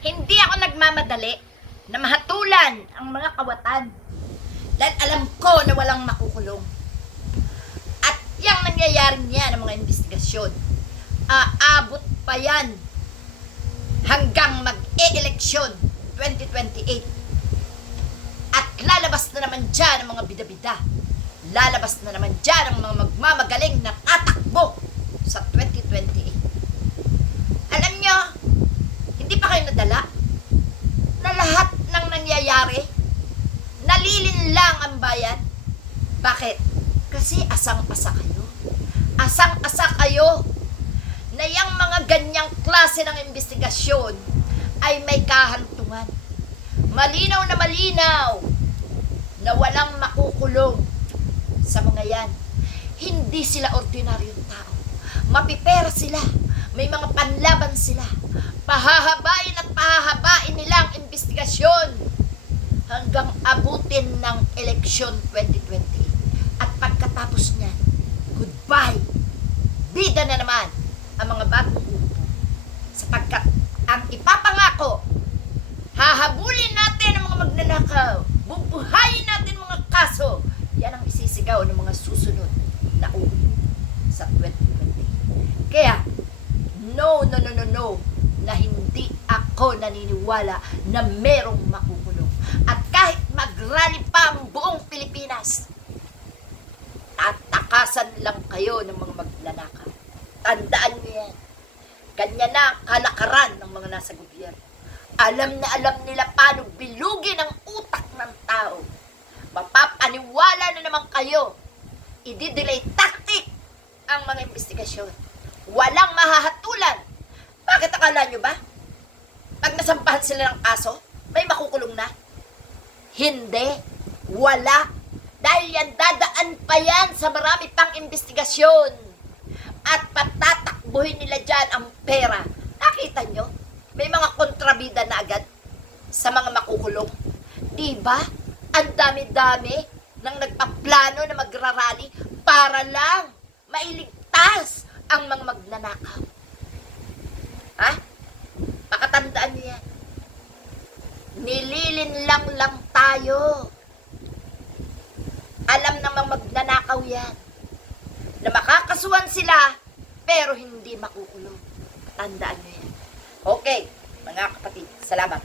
Hindi ako nagmamadali na mahatulan ang mga kawatan. Dahil alam ko na walang makukulong. At yung nangyayari niya ng mga investigasyon, aabot pa yan hanggang mag-e-eleksyon 2028. At lalabas na naman dyan ang mga bida-bida. Lalabas na naman dyan ang mga magmamagaling na tatakbo sa 2028. Alam nyo, hindi pa kayo nadala na lahat ng nangyayari, nalilinlang ang bayan? Bakit? Kasi asang-asa kayo. Asang-asa kayo na yung mga ganyang klase ng investigasyon ay may kahantungan. Malinaw na walang makukulong sa mga yan. Hindi sila ordinaryong tao. Mapipera sila. May mga panlaban sila. Pahahabain at pahahabain nila ang investigasyon hanggang abutin ng eleksyon 2020. At pagkatapos niyan, goodbye. Bida na naman ang mga bagong grupo. Sapagkat ang ipapangako, hahabulin natin ang mga magnanakaw, bubuhayin natin mga kaso, yan ang isisigaw ng mga susunod na ulo sa 2020. Kaya, no, na hindi ako naniniwala na merong makukulong. At kahit mag-rally pa ang buong Pilipinas, tatakasan lang kayo ng mga magnanakaw. Tandaan niyo yan. Ganyan na ang kalakaran ng mga nasa gobyerno. Alam na alam nila paano bilugin ang utak ng tao. Mapapaniwala na naman kayo. I-delay tactic ang mga investigasyon. Walang mahahatulan. Bakit akala nyo ba? Pag nasampahan sila ng kaso, may makukulong na? Hindi. Wala. Dahil yan dadaan pa yan sa marami pang investigasyon. At patatakbuhin nila dyan ang pera. Nakita nyo? May mga kontrabida na agad sa mga makukulong. Diba? Ang dami-dami nang nagpaplano na magrarally para lang mailigtas ang mga magnanakaw. Ha? Pakatandaan niyo yan. Nililinlang lang tayo. Alam ng mga magnanakaw yan na makakasuhan sila pero hindi makukulong. Tandaan niyo yan. Okay, mga kapatid, salamat.